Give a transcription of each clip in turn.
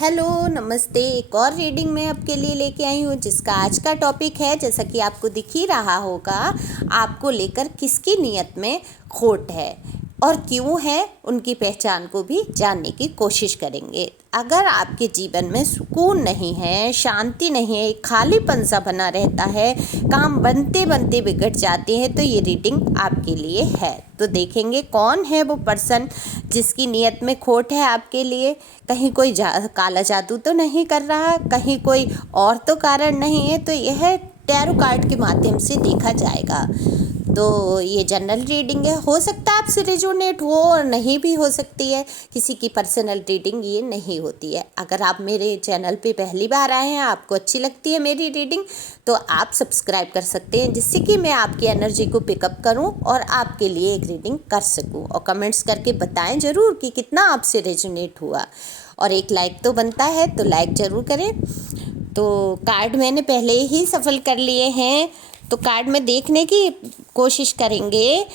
Hello नमस्ते। एक और रीडिंग मैं आपके लिए लेके आई हूँ जिसका आज का टॉपिक है, जैसा कि आपको दिख ही रहा होगा, आपको लेकर किसकी नीयत में खोट है और क्यों है, उनकी पहचान को भी जानने की कोशिश करेंगे। अगर आपके जीवन में सुकून नहीं है, शांति नहीं है, खालीपन सा बना रहता है, काम बनते बनते बिगड़ जाते हैं, तो ये रीडिंग आपके लिए है। तो देखेंगे कौन है वो पर्सन जिसकी नीयत में खोट है आपके लिए। कहीं कोई काला जादू तो नहीं कर रहा, कहीं कोई और तो कारण नहीं है, तो यह टैरो कार्ड के माध्यम से देखा जाएगा। तो ये जनरल रीडिंग है, हो सकता है आपसे रेजोनेट हो और नहीं भी हो सकती है। किसी की पर्सनल रीडिंग ये नहीं होती है। अगर आप मेरे चैनल पे पहली बार आए हैं, आपको अच्छी लगती है मेरी रीडिंग, तो आप सब्सक्राइब कर सकते हैं, जिससे कि मैं आपकी एनर्जी को पिकअप करूं और आपके लिए एक रीडिंग कर सकूं। और कमेंट्स करके बताएं ज़रूर कि कितना आपसे रेजोनेट हुआ, और एक लाइक तो बनता है, तो लाइक ज़रूर करें। तो कार्ड मैंने पहले ही सफल कर लिए हैं, तो कार्ड में देखने की कोशिश करेंगे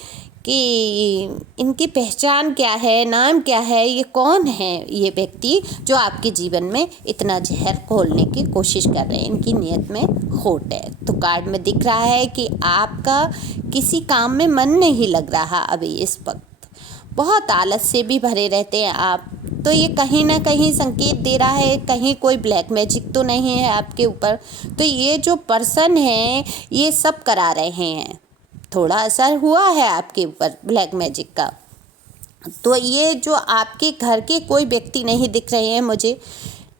कि इनकी पहचान क्या है, नाम क्या है, ये कौन है ये व्यक्ति जो आपके जीवन में इतना जहर घोलने की कोशिश कर रहे हैं, इनकी नीयत में खोट है। तो कार्ड में दिख रहा है कि आपका किसी काम में मन नहीं लग रहा अभी इस वक्त, बहुत आलस से भी भरे रहते हैं आप। तो ये कहीं ना कहीं संकेत दे रहा है, कहीं कोई ब्लैक मैजिक तो नहीं है आपके ऊपर। तो ये जो पर्सन है ये सब करा रहे हैं, थोड़ा असर हुआ है आपके ऊपर ब्लैक मैजिक का। तो ये जो आपके घर के कोई व्यक्ति नहीं दिख रहे हैं मुझे,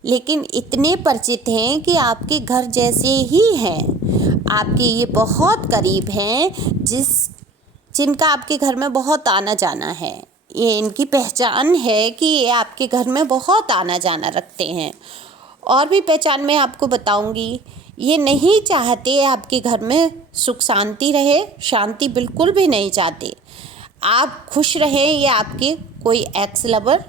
लेकिन इतने परिचित हैं कि आपके घर जैसे ही हैं, आपके ये बहुत करीब हैं, जिनका आपके घर में बहुत आना जाना है। ये इनकी पहचान है कि ये आपके घर में बहुत आना जाना रखते हैं। और भी पहचान मैं आपको बताऊंगी। ये नहीं चाहते आपके घर में सुख शांति रहे, शांति बिल्कुल भी नहीं चाहते। आप खुश रहें। ये आपके कोई एक्स लवर,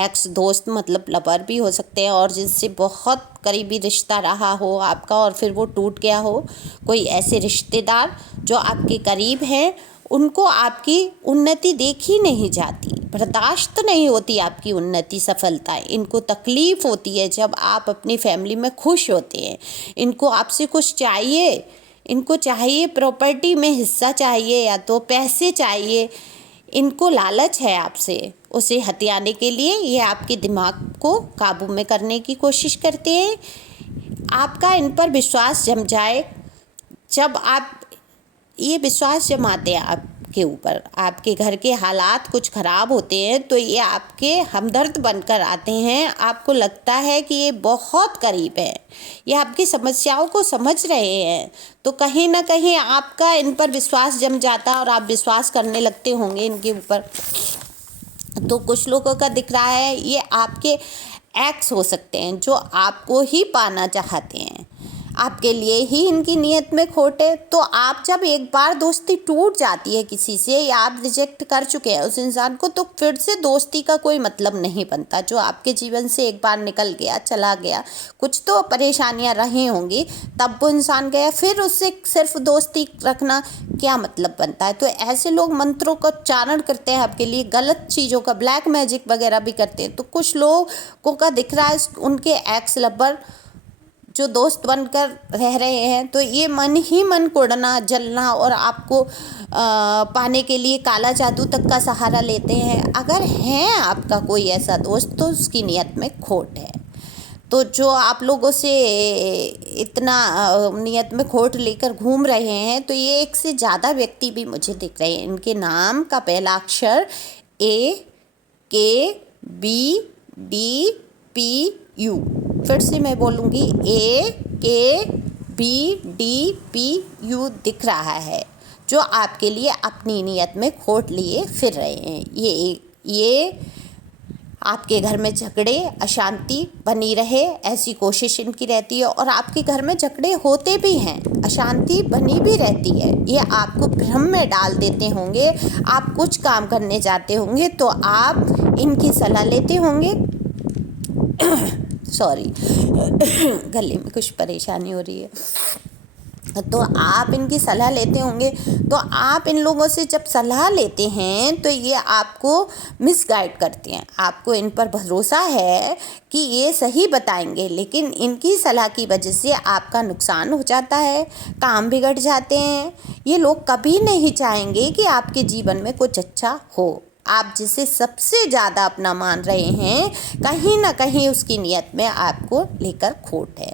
एक्स दोस्त मतलब लवर भी हो सकते हैं, और जिनसे बहुत करीबी रिश्ता रहा हो आपका और फिर वो टूट गया हो। कोई ऐसे रिश्तेदार जो आपके करीब हैं, उनको आपकी उन्नति देखी नहीं जाती, बर्दाश्त नहीं होती आपकी उन्नति, सफलता। इनको तकलीफ़ होती है जब आप अपनी फैमिली में खुश होते हैं। इनको आपसे कुछ चाहिए, इनको चाहिए प्रॉपर्टी में हिस्सा चाहिए, या तो पैसे चाहिए। इनको लालच है आपसे, उसे हथियाने के लिए ये आपके दिमाग को काबू में करने की कोशिश करते हैं। आपका इन पर विश्वास जम जाए, जब आप ये विश्वास जमाते हैं आपके ऊपर, आपके घर के हालात कुछ ख़राब होते हैं, तो ये आपके हमदर्द बनकर आते हैं। आपको लगता है कि ये बहुत करीब है, ये आपकी समस्याओं को समझ रहे हैं। तो कहीं ना कहीं आपका इन पर विश्वास जम जाता है और आप विश्वास करने लगते होंगे इनके ऊपर। तो कुछ लोगों का दिख रहा है ये आपके एक्स हो सकते हैं, जो आपको ही पाना चाहते हैं, आपके लिए ही इनकी नीयत में खोट है। तो आप जब एक बार दोस्ती टूट जाती है किसी से, या आप रिजेक्ट कर चुके हैं उस इंसान को, तो फिर से दोस्ती का कोई मतलब नहीं बनता। जो आपके जीवन से एक बार निकल गया, चला गया, कुछ तो परेशानियां रही होंगी, तब वो इंसान गया, फिर उससे सिर्फ दोस्ती रखना क्या मतलब बनता है। तो ऐसे लोग मंत्रों का उच्चारण करते हैं आपके लिए, गलत चीज़ों का, ब्लैक मैजिक वगैरह भी करते हैं। तो कुछ लोगों का दिख रहा है उनके एक्स लवर जो दोस्त बनकर रह रहे हैं, तो ये मन ही मन कुढ़ना, जलना और आपको पाने के लिए काला जादू तक का सहारा लेते हैं। अगर है आपका कोई ऐसा दोस्त, तो उसकी नीयत में खोट है। तो जो आप लोगों से इतना नीयत में खोट लेकर घूम रहे हैं, तो ये एक से ज़्यादा व्यक्ति भी मुझे दिख रहे हैं। इनके नाम का पहला अक्षर AKBDPU, फिर से मैं बोलूँगी AKBDPU दिख रहा है, जो आपके लिए अपनी नीयत में खोट लिए फिर रहे हैं। ये आपके घर में झगड़े, अशांति बनी रहे, ऐसी कोशिश इनकी रहती है। और आपके घर में झगड़े होते भी हैं, अशांति बनी भी रहती है। ये आपको भ्रम में डाल देते होंगे। आप कुछ काम करने जाते होंगे तो आप इनकी सलाह लेते होंगे। सॉरी गले में कुछ परेशानी हो रही है। तो आप इनकी सलाह लेते होंगे। तो आप इन लोगों से जब सलाह लेते हैं तो ये आपको मिसगाइड करते हैं। आपको इन पर भरोसा है कि ये सही बताएंगे, लेकिन इनकी सलाह की वजह से आपका नुकसान हो जाता है, काम बिगड़ जाते हैं। ये लोग कभी नहीं चाहेंगे कि आपके जीवन में कुछ अच्छा हो। आप जिसे सबसे ज़्यादा अपना मान रहे हैं, कहीं ना कहीं उसकी नीयत में आपको लेकर खोट है।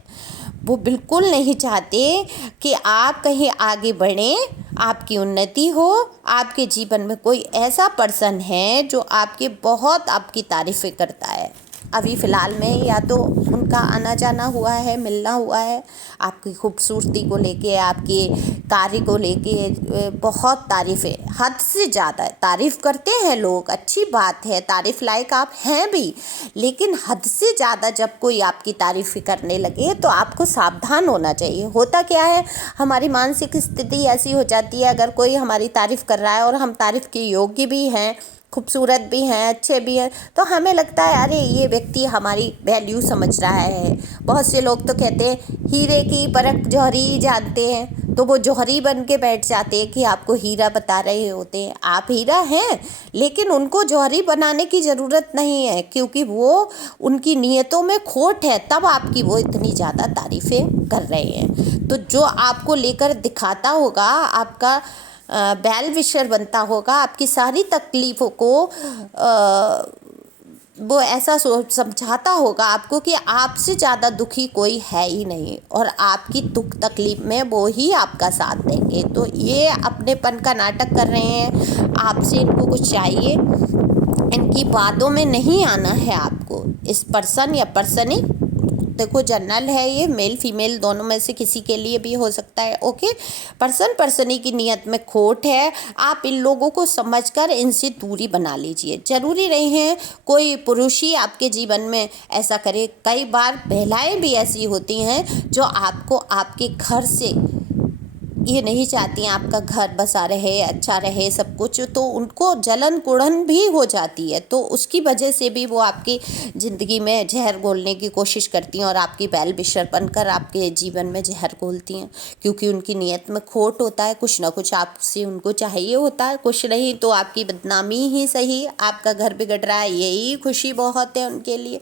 वो बिल्कुल नहीं चाहते कि आप कहीं आगे बढ़ें, आपकी उन्नति हो। आपके जीवन में कोई ऐसा पर्सन है जो आपकी तारीफ़ें करता है। अभी फ़िलहाल में या तो उनका आना जाना हुआ है, मिलना हुआ है, आपकी खूबसूरती को लेके, आपके कार्य को लेके बहुत तारीफ़ें, हद से ज़्यादा तारीफ़ करते हैं लोग। अच्छी बात है, तारीफ़ लायक आप हैं भी, लेकिन हद से ज़्यादा जब कोई आपकी तारीफ़ करने लगे तो आपको सावधान होना चाहिए। होता क्या है, हमारी मानसिक स्थिति ऐसी हो जाती है, अगर कोई हमारी तारीफ़ कर रहा है और हम तारीफ़ के योग्य भी हैं, खूबसूरत भी हैं, अच्छे भी हैं, तो हमें लगता है अरे ये व्यक्ति हमारी वैल्यू समझ रहा है। बहुत से लोग तो कहते हैं हीरे की परख जौहरी जानते हैं, तो वो जौहरी बन के बैठ जाते हैं कि आपको हीरा बता रहे होते हैं। आप हीरा हैं, लेकिन उनको जौहरी बनाने की ज़रूरत नहीं है, क्योंकि वो उनकी नीयतों में खोट है, तब आपकी वो इतनी ज़्यादा तारीफ़ें कर रहे हैं। तो जो आपको लेकर दिखाता होगा, आपका वेल विशर बनता होगा, आपकी सारी तकलीफ़ों को वो ऐसा समझाता होगा आपको कि आपसे ज़्यादा दुखी कोई है ही नहीं, और आपकी दुख तकलीफ़ में वो ही आपका साथ देंगे। तो ये अपनेपन का नाटक कर रहे हैं। आपसे इनको कुछ चाहिए, इनकी बातों में नहीं आना है आपको। इस पर्सन या पर्सनी, देखो जनरल है ये, मेल फीमेल दोनों में से किसी के लिए भी हो सकता है। ओके, पर्सनी की नीयत में खोट है। आप इन लोगों को समझकर इनसे दूरी बना लीजिए। ज़रूरी नहीं है कोई पुरुष ही आपके जीवन में ऐसा करे। कई बार महिलाएं भी ऐसी होती हैं जो आपको आपके घर से ये नहीं चाहती हैं आपका घर बसा रहे, अच्छा रहे सब कुछ, तो उनको जलन कुड़न भी हो जाती है। तो उसकी वजह से भी वो आपकी ज़िंदगी में जहर घोलने की कोशिश करती हैं और आपकी बैल बिशर बनकर आपके जीवन में जहर घोलती हैं, क्योंकि उनकी नीयत में खोट होता है। कुछ ना कुछ आपसे उनको चाहिए होता है, कुछ नहीं तो आपकी बदनामी ही सही। आपका घर बिगड़ रहा है, यही खुशी बहुत है उनके लिए।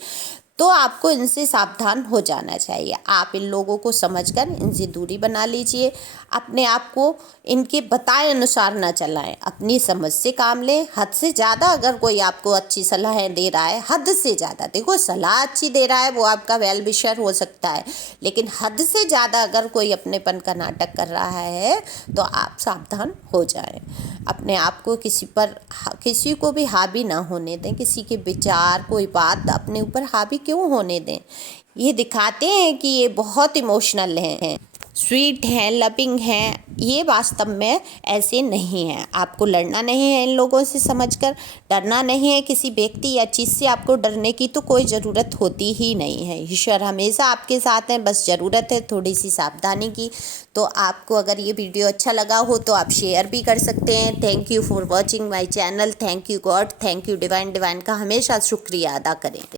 तो आपको इनसे सावधान हो जाना चाहिए। आप इन लोगों को समझकर इनसे दूरी बना लीजिए। अपने आप को इनके बताए अनुसार ना चलाएं, अपनी समझ से काम लें। हद से ज़्यादा अगर कोई आपको अच्छी सलाहें दे रहा है, हद से ज़्यादा, देखो सलाह अच्छी दे रहा है वो आपका वेल विशर हो सकता है, लेकिन हद से ज़्यादा अगर कोई अपनेपन का नाटक कर रहा है तो आप सावधान हो जाएं। अपने आप को किसी को भी हावी ना होने दें। किसी के विचार, कोई बात अपने ऊपर हावी क्यों होने दें। ये दिखाते हैं कि ये बहुत इमोशनल हैं, स्वीट हैं, लविंग हैं। ये वास्तव में ऐसे नहीं हैं। आपको लड़ना नहीं है इन लोगों से, समझकर डरना नहीं है किसी व्यक्ति या चीज़ से। आपको डरने की तो कोई ज़रूरत होती ही नहीं है। ईश्वर हमेशा आपके साथ हैं, बस ज़रूरत है थोड़ी सी सावधानी की। तो आपको अगर ये वीडियो अच्छा लगा हो तो आप शेयर भी कर सकते हैं। Thank you for watching my channel. Thank you God, thank you divine. Divine का हमेशा शुक्रिया अदा करें।